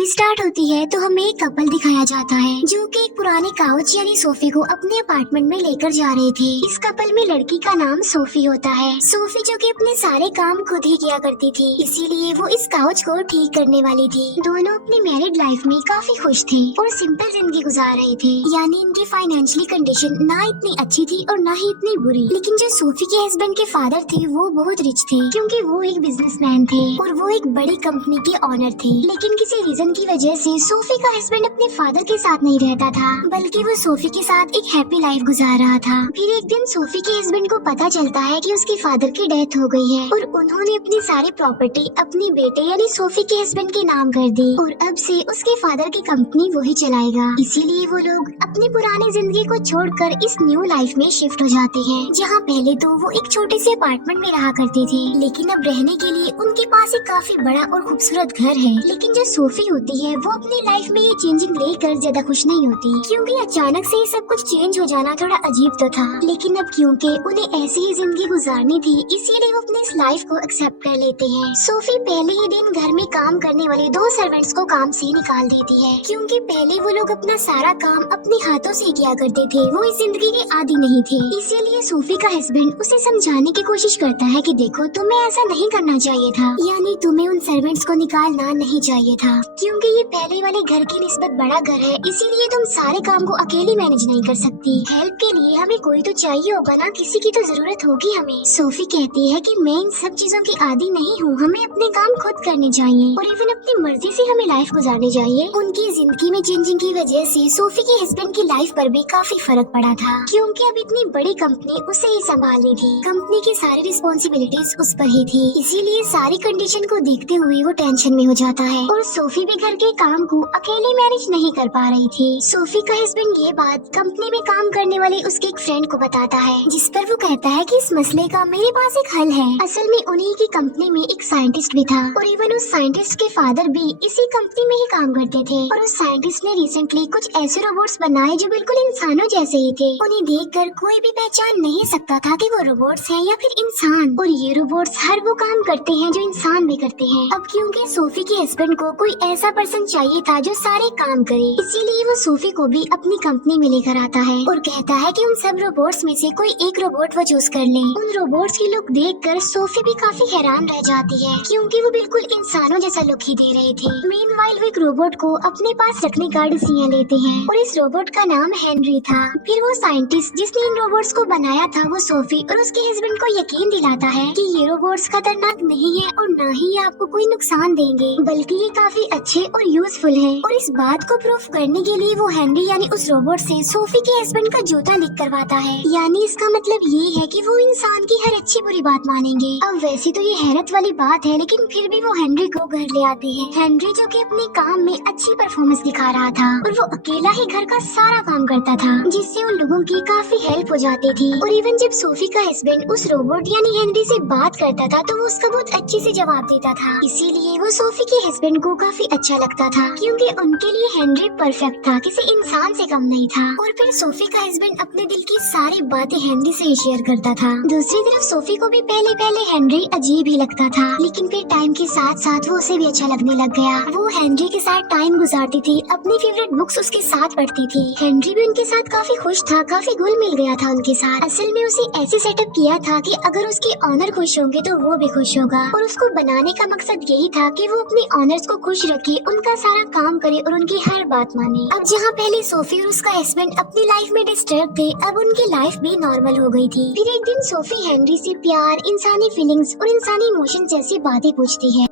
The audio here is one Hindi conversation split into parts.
मूवी स्टार्ट होती है तो हमें एक कपल दिखाया जाता है जो कि एक पुराने काउच यानी सोफे को अपने अपार्टमेंट में लेकर जा रहे थे। इस कपल में लड़की का नाम सोफी होता है। सोफी जो कि अपने सारे काम खुद ही किया करती थी, इसीलिए वो इस काउच को ठीक करने वाली थी। दोनों अपनी मैरिड लाइफ में काफी खुश थे और सिंपल जिंदगी गुजार रहे थे, यानी इनकी फाइनेंशियली कंडीशन ना इतनी अच्छी थी और ना ही इतनी बुरी। लेकिन जो सोफी के हस्बैंड के फादर थे वो बहुत रिच थे, क्योंकि वो एक बिजनेसमैन थे और वो एक बड़ी कंपनी के ऑनर थे। लेकिन किसी रीजन की वजह से सोफी का हस्बैंड अपने फादर के साथ नहीं रहता था, बल्कि वो सोफी के साथ एक हैप्पी लाइफ गुजार रहा था। फिर एक दिन सोफी के हस्बैंड को पता चलता है कि उसके फादर की डेथ हो गई है और उन्होंने अपनी सारी प्रॉपर्टी अपनी बेटे यानी सोफी के हस्बैंड के नाम कर दी और अब से उसके फादर की कंपनी वो ही चलाएगा। इसीलिए वो लोग अपनी पुरानी जिंदगी को छोड़कर इस न्यू लाइफ में शिफ्ट हो जाते हैं, जहाँ पहले तो वो एक छोटे से अपार्टमेंट में रहा करते थे, लेकिन अब रहने के लिए उनके पास एक काफी बड़ा और खूबसूरत घर है। लेकिन जो सोफी होती है वो अपनी लाइफ में ये चेंजिंग लेकर ज्यादा खुश नहीं होती, क्योंकि अचानक से सब कुछ चेंज हो जाना थोड़ा अजीब तो था। लेकिन अब क्योंकि उन्हें ऐसी ही जिंदगी गुजारनी थी, इसीलिए वो अपनी इस लाइफ को एक्सेप्ट कर लेते हैं। सोफी पहले ही दिन घर में काम करने वाले 2 सर्वेंट्स को काम से निकाल देती है, क्योंकि पहले वो लोग अपना सारा काम अपने हाथों से किया करते थे, वो इस जिंदगी के आदी नहीं थे। इसीलिए सोफी का हस्बैंड उसे समझाने की कोशिश करता है कि देखो, तुम्हें ऐसा नहीं करना चाहिए था, यानी तुम्हें उन सर्वेंट्स को निकालना नहीं चाहिए था, क्योंकि ये पहले वाले घर की निस्बत बड़ा घर है, इसीलिए तुम सारे काम को अकेली मैनेज नहीं कर सकती। हेल्प के लिए हमें कोई तो चाहिए होगा ना, किसी की तो जरूरत होगी हमें। सोफी कहती है कि मैं इन सब चीजों की आदी नहीं हूँ, हमें अपने काम खुद करने चाहिए और इवन अपनी मर्जी से हमें लाइफ गुजारनी चाहिए। उनकी जिंदगी में चेंजिंग की वजह से सोफी के हस्बैंड की लाइफ पर भी काफी फर्क पड़ा था, क्योंकि अब इतनी बड़ी कंपनी उसे ही संभालनी थी। कंपनी की सारी रिस्पॉन्सिबिलिटीज उस पर ही थी, इसीलिए सारी कंडीशन को देखते हुए वो टेंशन में हो जाता है और सोफी भी घर के काम को अकेले मैनेज नहीं कर पा रही थी। सोफी का हस्बैंड ये बात कंपनी में काम करने वाले उसके एक फ्रेंड को बताता है, जिस पर वो कहता है कि इस मसले का मेरे पास एक हल है। असल में उन्हीं की कंपनी में एक साइंटिस्ट भी था और इवन उस साइंटिस्ट के फादर भी इसी कंपनी में ही काम करते थे और उस साइंटिस्ट ने रिसेंटली कुछ ऐसे रोबोट्स बनाए जो बिल्कुल इंसानों जैसे ही थे। उन्हें देखकर कोई भी पहचान नहीं सकता था कि वो रोबोट्स हैं या फिर इंसान, और ये रोबोट्स हर वो काम करते हैं जो इंसान भी करते हैं। अब क्योंकि सोफी के हस्बैंड को कोई ऐसा पर्सन चाहिए था जो सारे काम करे, इसीलिए वो सोफी को भी अपनी कंपनी में लेकर आता है और कहता है कि उन सब रोबोट्स में से कोई एक रोबोट वो चूज कर ले। उन रोबोट्स की लुक देखकर सोफी भी काफी हैरान रह जाती है, क्योंकि वो बिल्कुल इंसानों जैसा लुक ही दे रहे थे। मीनवाइल वो एक रोबोट को अपने पास रखने का डिसीजन लेते हैं और इस रोबोट का नाम हेनरी था। फिर वो साइंटिस्ट जिसने इन रोबोट्स को बनाया था वो सोफी और उसके हस्बैंड को यकीन दिलाता है कि ये रोबोट्स खतरनाक नहीं है और न ही आपको कोई नुकसान देंगे, बल्कि ये काफी अच्छे और यूजफुल है। और इस बात को प्रूफ करने के लिए वो हेनरी यानी उस रोबोट से सोफी के हस्बैंड का जूता लिख करवाता है, यानी इसका मतलब ये है कि वो इंसान की हर अच्छी बुरी बात मानेंगे। अब वैसे तो ये हैरत वाली बात है, लेकिन फिर भी वो हेनरी को घर ले आते हैं। हेनरी जो कि अपने काम में अच्छी परफॉर्मेंस दिखा रहा था और वो अकेला ही घर का सारा काम करता था, जिससे उन लोगों की काफी हेल्प हो जाती थी। और इवन जब सोफी का हस्बैंड उस रोबोट यानी हेनरी से बात करता था तो वो उसका बहुत अच्छे से जवाब देता था, इसीलिए वो सोफी के हस्बैंड को काफी अच्छा लगता था, क्योंकि उनके लिए हेनरी परफेक्ट था, किसी इंसान से कम नहीं था। और फिर सोफी का हस्बैंड अपने दिल की सारी बातें हेनरी से शेयर करता था। दूसरी तरफ सोफी को भी पहले पहले हेनरी अजीब ही लगता था, लेकिन फिर टाइम के साथ साथ वो उसे भी अच्छा लगने लग गया। वो हेनरी के साथ टाइम गुजारती थी, अपनी फेवरेट बुक्स उसके साथ पढ़ती थी। हेनरी भी उनके साथ काफी खुश था, काफी घुल मिल गया था उनके साथ। असल में उसे ऐसे सेटअप किया था कि अगर उसके ऑनर खुश होंगे तो वो भी खुश होगा, और उसको बनाने का मकसद यही था कि वो अपने ऑनर्स को खुश रखे, उनका सारा काम करे और उनकी हर बात माने। अब जहाँ पहले सोफी और उसका हस्बैंड अपनी लाइफ में डिस्टर्ब थे, अब उनकी लाइफ भी नॉर्मल हो गई थी। फिर एक दिन सोफी हेनरी से प्यार, इंसानी फीलिंग्स और इंसानी इमोशन जैसी बातें पूछती है,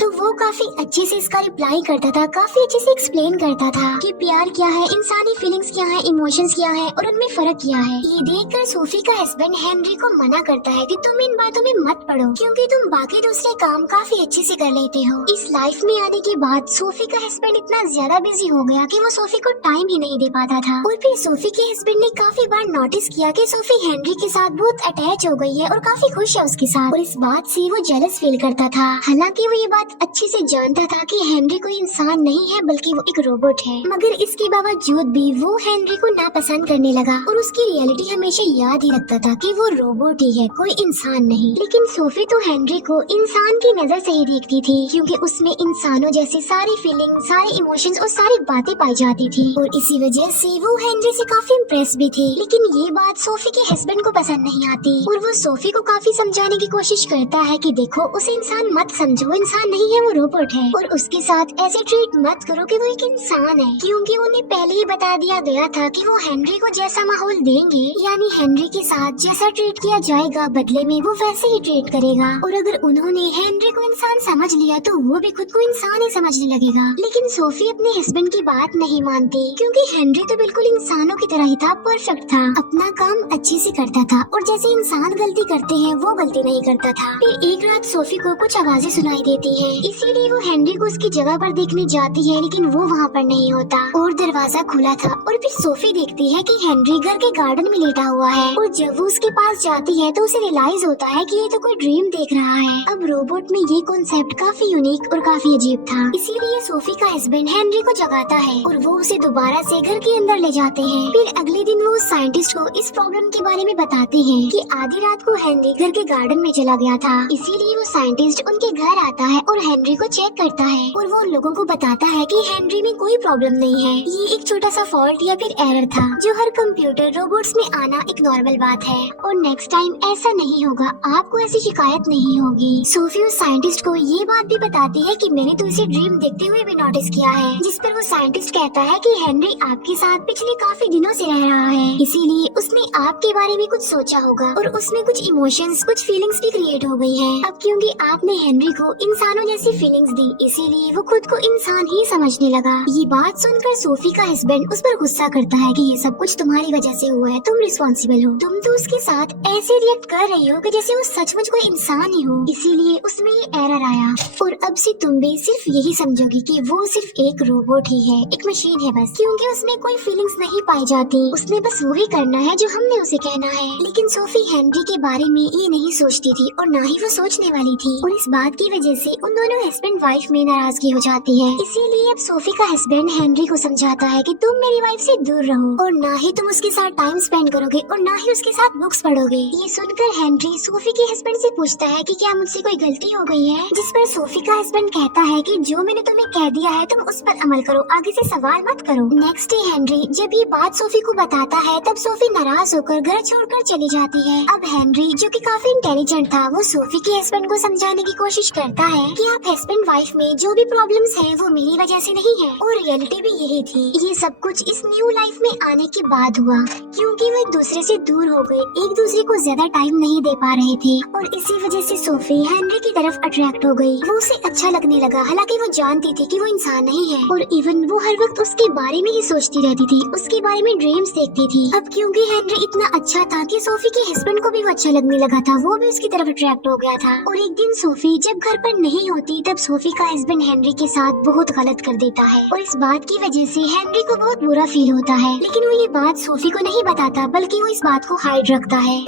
तो वो काफी अच्छे से इसका रिप्लाई करता था, काफी अच्छे से एक्सप्लेन करता था कि प्यार क्या है, इंसानी फीलिंग्स क्या है, इमोशंस क्या है और उनमें फर्क क्या है। ये देखकर सोफी का हस्बैंड हेनरी को मना करता है कि तुम इन बातों में मत पड़ो, क्योंकि तुम बाकी दूसरे काम काफी अच्छे से कर लेते हो। इस लाइफ में आने के बाद सोफी का हस्बैंड इतना ज्यादा बिजी हो गया कि वो सोफी को टाइम ही नहीं दे पाता था। और फिर सोफी के हस्बैंड ने काफी बार नोटिस किया कि सोफी हेनरी के साथ बहुत अटैच हो गई है और काफी खुश है उसके साथ, और इस बात से वो जेलस फील करता था। हालांकि वो ये बात अच्छे से जानता था कि हेनरी कोई इंसान नहीं है बल्कि वो एक रोबोट है, मगर इसके बावजूद भी वो हेनरी को नापसंद करने लगा और उसकी रियलिटी हमेशा याद ही रखता था कि वो रोबोट ही है, कोई इंसान नहीं। लेकिन सोफी तो हेनरी को इंसान की नजर से ही देखती थी, क्योंकि उसमें इंसानों जैसी सारी फीलिंग, सारे इमोशंस और सारी बातें पाई जाती थी, और इसी वजह से वो हेनरी से काफी इम्प्रेस भी थी। लेकिन ये बात सोफी के हस्बैंड को पसंद नहीं आती और वो सोफी को काफी समझाने की कोशिश करता है कि देखो, उसे इंसान मत समझो, वो इंसान नहीं है, वो रोबोट है, और उसके साथ ऐसे ट्रीट मत करो कि वो एक इंसान है, क्योंकि उन्हें पहले ही बता दिया गया था कि वो हेनरी को जैसा माहौल देंगे, यानी हेनरी के साथ जैसा ट्रीट किया जाएगा बदले में वो वैसे ही ट्रीट करेगा। और अगर उन्होंने हेनरी को इंसान समझ लिया तो वो भी खुद को इंसान ही समझने लगेगा। लेकिन सोफी अपने हस्बैंड की बात नहीं मानती, क्योंकि हेनरी तो बिल्कुल इंसानों की तरह ही था, परफेक्ट था, अपना काम अच्छे से करता था, और जैसे इंसान गलती करते हैं वो गलती नहीं करता था। फिर एक रात सोफी को कुछ आवाजें सुनाई देती हैं, इसीलिए वो हेनरी को उसकी जगह पर देखने जाती है, लेकिन वो वहाँ पर नहीं होता और दरवाजा खुला था। और फिर सोफी देखती है कि हेनरी घर के गार्डन में लेटा हुआ है, और जब वो उसके पास जाती है तो उसे रियलाइज होता है कि ये तो कोई ड्रीम देख रहा है। अब रोबोट में ये कॉन्सेप्ट काफी यूनिक और काफी अजीब था, इसीलिए सोफी का हस्बैंड हेनरी को जगाता है और वो उसे दोबारा से घर के अंदर ले जाते हैं। फिर अगले दिन वो साइंटिस्ट को इस प्रॉब्लम के बारे में बताते हैं कि आधी रात को हेनरी घर के गार्डन में चला गया था, इसीलिए वो साइंटिस्ट उनके घर आता है और हेनरी को चेक करता है, और वो लोगों को बताता है कि हेनरी में कोई प्रॉब्लम नहीं है, ये एक छोटा सा फॉल्ट या फिर एरर था, जो हर कंप्यूटर रोबोट्स में आना एक नॉर्मल बात है, और नेक्स्ट टाइम ऐसा नहीं होगा, आपको ऐसी शिकायत नहीं होगी। सोफी उस साइंटिस्ट को ये बात भी बताती है कि मैंने तो इसे ड्रीम देखते हुए भी नोटिस किया है, जिस पर वो साइंटिस्ट कहता है कि हेनरी आपके साथ पिछले काफी दिनों से रह रहा है, इसीलिए उसने आपके बारे में कुछ सोचा होगा और उसमें कुछ इमोशंस, कुछ फीलिंग्स भी क्रिएट हो गई हैं। अब क्योंकि आपने हेनरी को इंसानों जैसी फीलिंग्स दी, इसीलिए वो खुद को इंसान ही समझने लगा। ये बात सुनकर सोफी का हस्बैंड उस पर गुस्सा करता है कि ये सब कुछ तुम्हारी वजह से हुआ है, तुम रिस्पॉन्सिबल हो, तुम तो उसके साथ ऐसे रिएक्ट कर रही हो कि जैसे वो सचमुच कोई इंसान ही हो, इसीलिए उसमें ये एरर आया, और अब से तुम भी सिर्फ यही समझोगी कि वो सिर्फ एक रोबोट ही है, एक मशीन है बस, क्योंकि उसमें कोई फीलिंग्स नहीं पाई जाती, उसने बस वही करना है जो हमने उसे कहना है। लेकिन सोफी हेनरी के बारे में ये नहीं सोचती थी और ना ही वो सोचने वाली थी, और इस बात की वजह से उन दोनों हस्बैंड वाइफ में नाराजगी हो जाती है। इसीलिए अब सोफी का हस्बैंड हेनरी को समझाता है कि तुम मेरी वाइफ से दूर रहो, और ना ही तुम उसके साथ टाइम स्पेंड करोगे और ना ही उसके साथ बुक्स पढ़ोगे। ये सुनकर हेनरी सोफी के हस्बैंड से पूछता है कि क्या मुझसे कोई गलती हो गई है, जिस पर सोफी का हस्बैंड कहता है कि जो मैंने तुम्हें कह दिया है तुम उस पर अमल करो, आगे से सवाल मत करो। नेक्स्ट डे हेनरी जब ये बात सोफी को बताता है तब सोफी नाराज होकर घर छोड़कर चली जाती है। अब हेनरी जो कि काफी इंटेलिजेंट था, वो सोफी के हस्बैंड को समझाने की कोशिश करता है कि आप हस्बैंड वाइफ में जो भी प्रॉब्लम्स हैं वो मेरी वजह से नहीं है, और रियलिटी भी यही थी। ये सब कुछ इस न्यू लाइफ में आने के बाद हुआ, क्योंकि वो एक दूसरे से दूर हो गए, एक दूसरे को ज्यादा टाइम नहीं दे पा रहे थे, और इसी वजह से सोफी हेनरी की तरफ अट्रैक्ट हो गई। वो उसे अच्छा लगने लगा, हालांकि वो जानती थी कि वो इंसान नहीं है, और इवन वो हर वक्त उसके बारे में ही सोचती रहती थी, उसके बारे में ड्रीम्स देखती थी। अब क्योंकि हेनरी इतना अच्छा था कि सोफी के हस्बैंड को भी वो अच्छा लगने लगा था, वो भी उसकी तरफ अट्रैक्ट हो गया था। और एक दिन सोफी जब घर पर नहीं होती तब सोफी का हस्बैंड हेनरी के साथ बहुत गलत कर देता है, और इस बात की वजह से हेनरी को बहुत बुरा फील होता है, लेकिन वो ये बात सोफी को नहीं बताता, बल्कि वो इस बात को हाइड रखता है।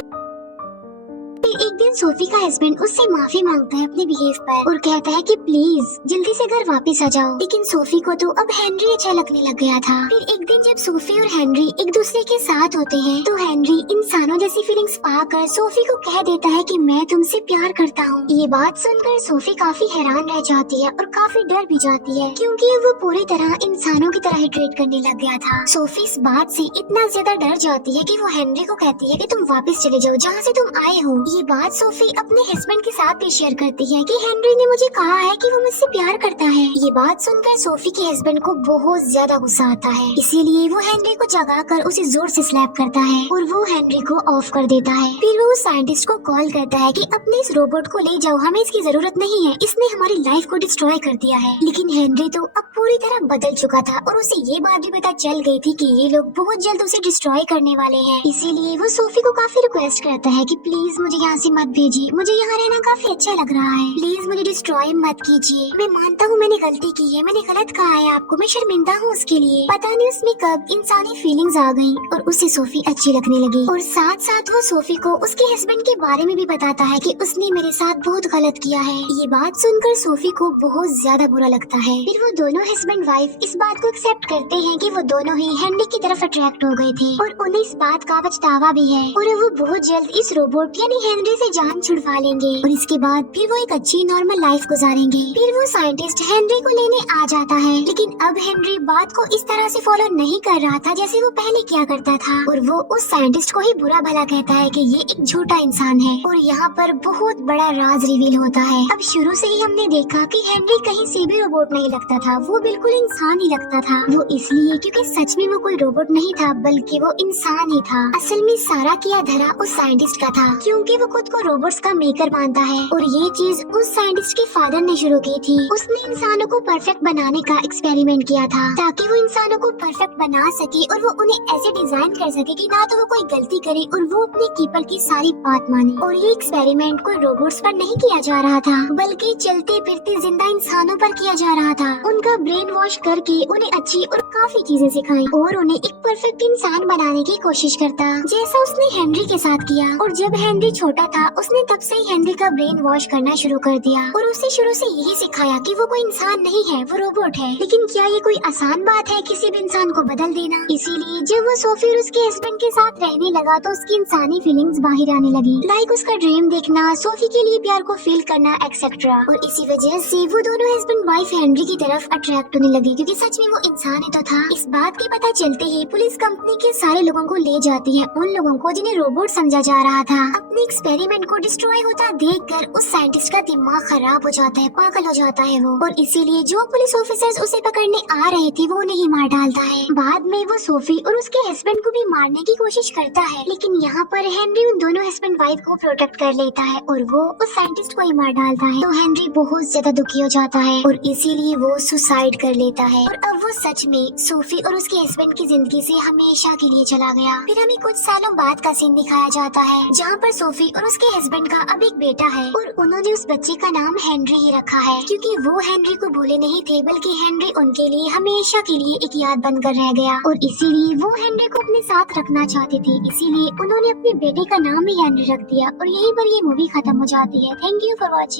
एक दिन सोफी का हस्बैंड उससे माफी मांगता है अपने बिहेव पर, और कहता है कि प्लीज जल्दी से घर वापस आ जाओ, लेकिन सोफी को तो अब हेनरी अच्छा लगने लग गया था। फिर एक दिन जब सोफी और हेनरी एक दूसरे के साथ होते हैं तो हेनरी इंसानों जैसी फीलिंग्स पाकर सोफी को कह देता है कि मैं तुमसे प्यार करता हूँ। ये बात सुनकर सोफी काफी हैरान रह जाती है और काफी डर भी जाती है, क्योंकि वो पूरी तरह इंसानों की तरह ही ट्रीट करने लग गया था। सोफी इस बात से इतना ज्यादा डर जाती है कि वो हेनरी को कहती है कि तुम वापस चले जाओ जहाँ से तुम आए हो। ये बात सोफी अपने हस्बैंड के साथ भी शेयर करती है कि हेनरी ने मुझे कहा है कि वो मुझसे प्यार करता है। ये बात सुनकर सोफी के हस्बैंड को बहुत ज्यादा गुस्सा आता है, इसीलिए वो हेनरी को जगाकर उसे जोर से स्लैप करता है और वो हेनरी को ऑफ कर देता है। फिर वो साइंटिस्ट को कॉल करता है कि अपने इस रोबोट को ले जाओ, हमें इसकी जरूरत नहीं है, इसने हमारी लाइफ को डिस्ट्रॉय कर दिया है। लेकिन हेनरी तो अब पूरी तरह बदल चुका था और उसे ये बात भी पता चल गई थी कि ये लोग बहुत जल्द उसे डिस्ट्रॉय करने वाले हैं। इसीलिए वो सोफी को काफी रिक्वेस्ट करता है कि प्लीज मुझे यहाँ से मत भेजिए, मुझे यहाँ रहना काफी अच्छा लग रहा है। प्लीज मुझे डिस्ट्रॉय मत कीजिए। मैं मानता हूँ मैंने गलती की है, मैंने गलत कहा है आपको, मैं शर्मिंदा हूँ उसके लिए। पता नहीं उसमें कब इंसानी फीलिंग्स आ गई और उसे सोफी अच्छी लगने लगी। और साथ साथ वो सोफी को उसके हस्बैंड के बारे में भी बताता है कि उसने मेरे साथ बहुत गलत किया है। ये बात सुनकर सोफी को बहुत ज्यादा बुरा लगता है। फिर वो दोनों हस्बैंड वाइफ इस बात को एक्सेप्ट करते हैं कि वो दोनों ही हेनरी की तरफ अट्रैक्ट हो गए थे और उन्हें इस बात का पछतावा भी है और वो बहुत जल्द इस रोबोट यानी हेनरी से जान छुड़वा लेंगे और इसके बाद फिर वो एक अच्छी नॉर्मल लाइफ गुजारेंगे। फिर वो साइंटिस्ट हेनरी को लेने आ जाता है, लेकिन अब हेनरी बात को इस तरह से फॉलो नहीं कर रहा था जैसे वो पहले किया करता था और वो उस साइंटिस्ट को ही बुरा भला कहता है कि ये एक झूठा इंसान है। और यहाँ पर बहुत बड़ा राज रिवील होता है। अब शुरू से ही हमने देखा कि हेनरी कहीं से भी रोबोट नहीं लगता था, वो बिल्कुल इंसान ही लगता था। वो इसलिए क्योंकि सच में वो कोई रोबोट नहीं था बल्कि वो इंसान ही था। असल में सारा किया धरा उस साइंटिस्ट का था, क्योंकि वो खुद को रोबोट्स का मेकर मानता है और ये चीज उस साइंटिस्ट के फादर ने शुरू की थी। उसने इंसानों को परफेक्ट बनाने का एक्सपेरिमेंट किया था ताकि वो इंसानों को परफेक्ट बना सके और वो उन्हें ऐसे डिजाइन कर सके कि ना तो वो कोई गलती करे और वो अपने कीपर की सारी बात माने। और ये एक्सपेरिमेंट कोई रोबोट्स पर नहीं किया जा रहा था बल्कि चलते फिरते जिंदा इंसानों पर किया जा रहा था। उनका ब्रेन वॉश करके उन्हें अच्छी और काफी चीजें सिखाई और उन्हें एक परफेक्ट इंसान बनाने की कोशिश करता, जैसा उसने हेनरी के साथ किया। और जब हेनरी छोटा था उसने तब से ही हेनरी का ब्रेन वॉश करना शुरू कर दिया और उसे शुरू से यही सिखाया कि वो कोई इंसान नहीं है, वो रोबोट है। लेकिन क्या ये कोई आसान बात है किसी भी इंसान को बदल देना? इसीलिए जब वो सोफी और उसके हस्बैंड के साथ रहने लगा तो उसकी इंसानी फीलिंग्स बाहर आने लगी, लाइक उसका ड्रीम देखना, सोफी के लिए प्यार को फील करना एक्सेट्रा। और इसी वजह से वो दोनों हस्बैंड वाइफ हेनरी की तरफ अट्रैक्ट होने लगे क्योंकि सच में वो इंसान ही तो था। इस बात के पता चलते ही पुलिस कंपनी के सारे लोगों को ले जाती है, उन लोगों को जिन्हें रोबोट समझा जा रहा था। अपने एक्सपेरिमेंट को डिस्ट्रॉय होता देखकर उस साइंटिस्ट का दिमाग खराब हो जाता है, पागल हो जाता है वो। और इसीलिए जो पुलिस ऑफिसर्स उसे पकड़ने आ रहे थे वो उन्हें ही मार डालता है। बाद में वो सोफी और उसके हस्बैंड को भी मारने की कोशिश करता है, लेकिन यहाँ पर हेनरी उन दोनों हस्बैंड वाइफ को प्रोटेक्ट कर लेता है और वो उस साइंटिस्ट को ही मार डालता है। तो हेनरी बहुत ज्यादा दुखी हो जाता है और इसीलिए वो सुसाइड कर लेता है। और अब वो सच में सोफी और उसके हस्बैंड की जिंदगी से हमेशा के लिए चला गया। फिर हमें कुछ सालों बाद का सीन दिखाया जाता है जहाँ पर सोफी और उसके हस्बैंड का अब एक बेटा है और उन्होंने उस बच्चे का नाम हेनरी ही रखा है क्योंकि वो हेनरी को भूले नहीं थे बल्कि हेनरी उनके लिए हमेशा के लिए एक याद बनकर रह गया और इसीलिए वो हेनरी को अपने साथ रखना चाहते थे। इसीलिए उन्होंने अपने बेटे का नाम ही हेनरी रख दिया और यहीं पर ये मूवी खत्म हो जाती है। Thank you for watching.